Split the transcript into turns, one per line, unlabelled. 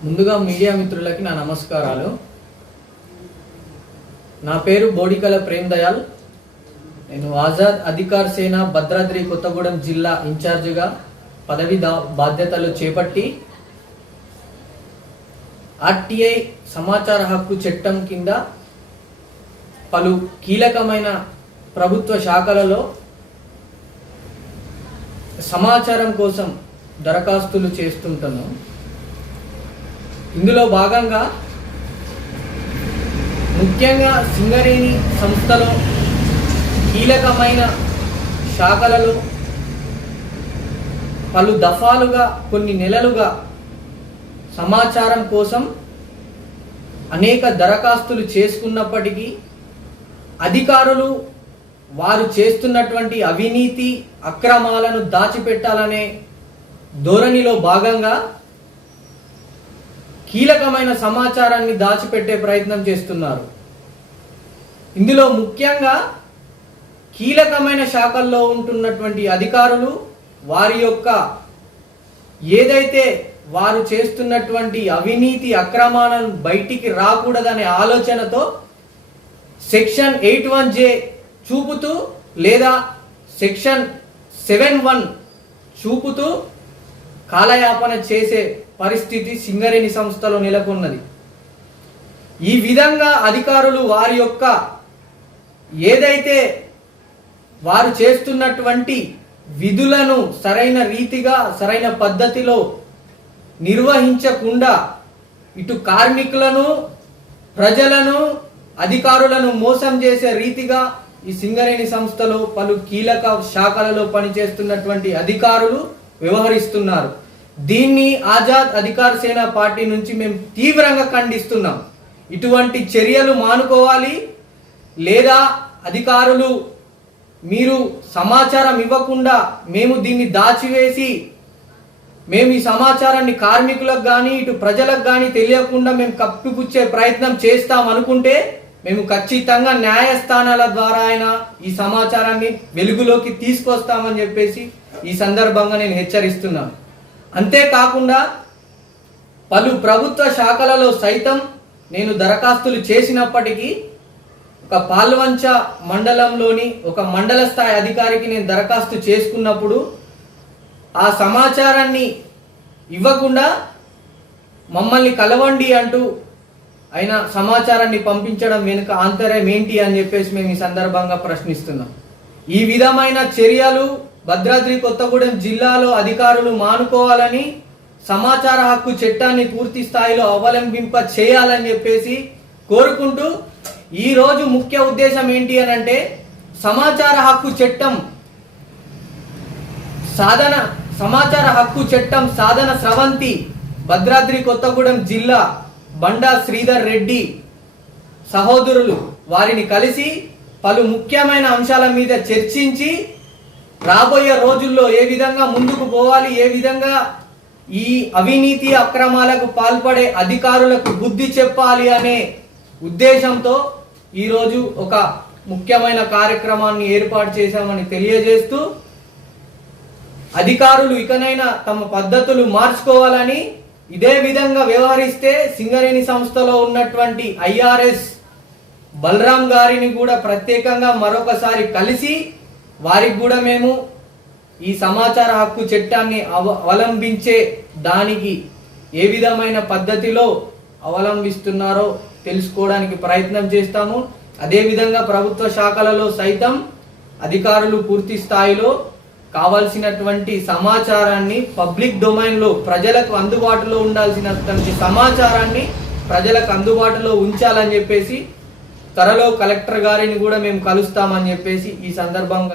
ముందుగా మీడియా మిత్రులకి నా నమస్కారాలు. నా పేరు బోడికల ప్రేమ్ దయాల్. నేను ఆజాద్ అధికార్ సేన భద్రాద్రి కొత్తగూడెం జిల్లా ఇన్ఛార్జిగా పదవి దా- బాధ్యతలు చేపట్టి ఆర్టీఐ సమాచార హక్కు చట్టం కింద పలు కీలకమైన ప్రభుత్వ శాఖలలో సమాచారం కోసం దరఖాస్తులు చేస్తుంటాను ఇందులో భాగంగా ముఖ్యంగా సింగరేణి సంస్థలో కీలకమైన శాఖలలో పలు దఫాలుగా కొన్ని నెలలుగా సమాచారం కోసం అనేక దరఖాస్తులు చేసుకున్నప్పటికీ అధికారులు వారు చేస్తున్నటువంటి అవినీతి అక్రమాలను దాచిపెట్టాలనే ధోరణిలో భాగంగా కీలకమైన సమాచారాన్ని దాచిపెట్టే ప్రయత్నం చేస్తున్నారు. ఇందులో ముఖ్యంగా కీలకమైన శాఖల్లో ఉంటున్నటువంటి అధికారులు వారి యొక్క ఏదైతే వారు చేస్తున్నటువంటి అవినీతి అక్రమాలను బయటికి రాకూడదనే ఆలోచనతో సెక్షన్ ఎయిట్ వన్ జే చూపుతూ లేదా సెక్షన్ సెవెన్ వన్ చూపుతూ కాలయాపన చేసే పరిస్థితి సింగరేణి సంస్థలో నెలకొన్నది. ఈ విధంగా అధికారులు వారి యొక్క ఏదైతే వారు చేస్తున్నటువంటి విధులను సరైన రీతిగా సరైన పద్ధతిలో నిర్వహించకుండా ఇటు కార్మికులను ప్రజలను అధికారులను మోసం చేసే రీతిగా ఈ సింగరేణి సంస్థలో పలు కీలక శాఖలలో పనిచేస్తున్నటువంటి అధికారులు వ్యవహరిస్తున్నారు. దీన్ని ఆజాద్ అధికార సేన పార్టీ నుంచి మేము తీవ్రంగా ఖండిస్తున్నాం. ఇటువంటి చర్యలు మానుకోవాలి లేదా అధికారులు మీరు సమాచారం ఇవ్వకుండా మేము దీన్ని దాచివేసి మేము ఈ సమాచారాన్ని కార్మికులకు కానీ ఇటు ప్రజలకు కానీ తెలియకుండా మేము కప్పిపుచ్చే ప్రయత్నం చేస్తాం అనుకుంటే మేము ఖచ్చితంగా న్యాయస్థానాల ద్వారా అయినా ఈ సమాచారాన్ని వెలుగులోకి తీసుకొస్తామని చెప్పేసి ఈ సందర్భంగా నేను హెచ్చరిస్తున్నాను. అంతేకాకుండా పలు ప్రభుత్వ శాఖలలో సైతం నేను దరఖాస్తులు చేసినప్పటికీ ఒక పాల్వంచ మండలంలోని ఒక మండల స్థాయి అధికారికి నేను దరఖాస్తు చేసుకున్నప్పుడు ఆ సమాచారాన్ని ఇవ్వకుండా మమ్మల్ని కలవండి అంటూ ఆయన సమాచారాన్ని పంపించడం వెనుక ఆంతర్యం ఏంటి అని చెప్పేసి మేము ఈ సందర్భంగా ప్రశ్నిస్తున్నాం. ఈ విధమైన చర్యలు భద్రాద్రి కొత్తగూడెం జిల్లాలో అధికారులు మానుకోవాలని సమాచార హక్కు చట్టాన్ని పూర్తి స్థాయిలో అవలంబింప చేయాలని చెప్పేసి కోరుకుంటూ ఈరోజు ముఖ్య ఉద్దేశం ఏంటి అని అంటే సమాచార హక్కు చట్టం సాధన సమాచార హక్కు చట్టం సాధన స్రవంతి భద్రాద్రి కొత్తగూడెం జిల్లా బండా శ్రీధర్ రెడ్డి సహోదరులు వారిని కలిసి పలు ముఖ్యమైన అంశాల మీద చర్చించి రాబోయే రోజుల్లో ఏ విధంగా ముందుకు పోవాలి ఏ విధంగా ఈ అవినీతి అక్రమాలకు పాల్పడే అధికారులకు బుద్ధి చెప్పాలి అనే ఉద్దేశంతో ఈరోజు ఒక ముఖ్యమైన కార్యక్రమాన్ని ఏర్పాటు చేశామని తెలియజేస్తూ అధికారులు ఇకనైనా తమ పద్ధతులు మార్చుకోవాలని ఇదే విధంగా వ్యవహరిస్తే సింగరేణి సంస్థలో ఉన్నటువంటి ఐఆర్ఎస్ బలరాం గారిని కూడా ప్రత్యేకంగా మరొకసారి కలిసి వారికి కూడా మేము ఈ సమాచార హక్కు చట్టాన్ని అవ అవలంబించే దానికి ఏ విధమైన పద్ధతిలో అవలంబిస్తున్నారో తెలుసుకోవడానికి ప్రయత్నం చేస్తాము. అదేవిధంగా ప్రభుత్వ శాఖలలో సైతం అధికారులు పూర్తి స్థాయిలో కావాల్సినటువంటి సమాచారాన్ని పబ్లిక్ డొమైన్లో ప్రజలకు అందుబాటులో ఉండాల్సినటువంటి సమాచారాన్ని ప్రజలకు అందుబాటులో ఉంచాలని చెప్పేసి త్వరలో కలెక్టర్ గారిని కూడా మేము కలుస్తామని చెప్పేసి ఈ సందర్భంగా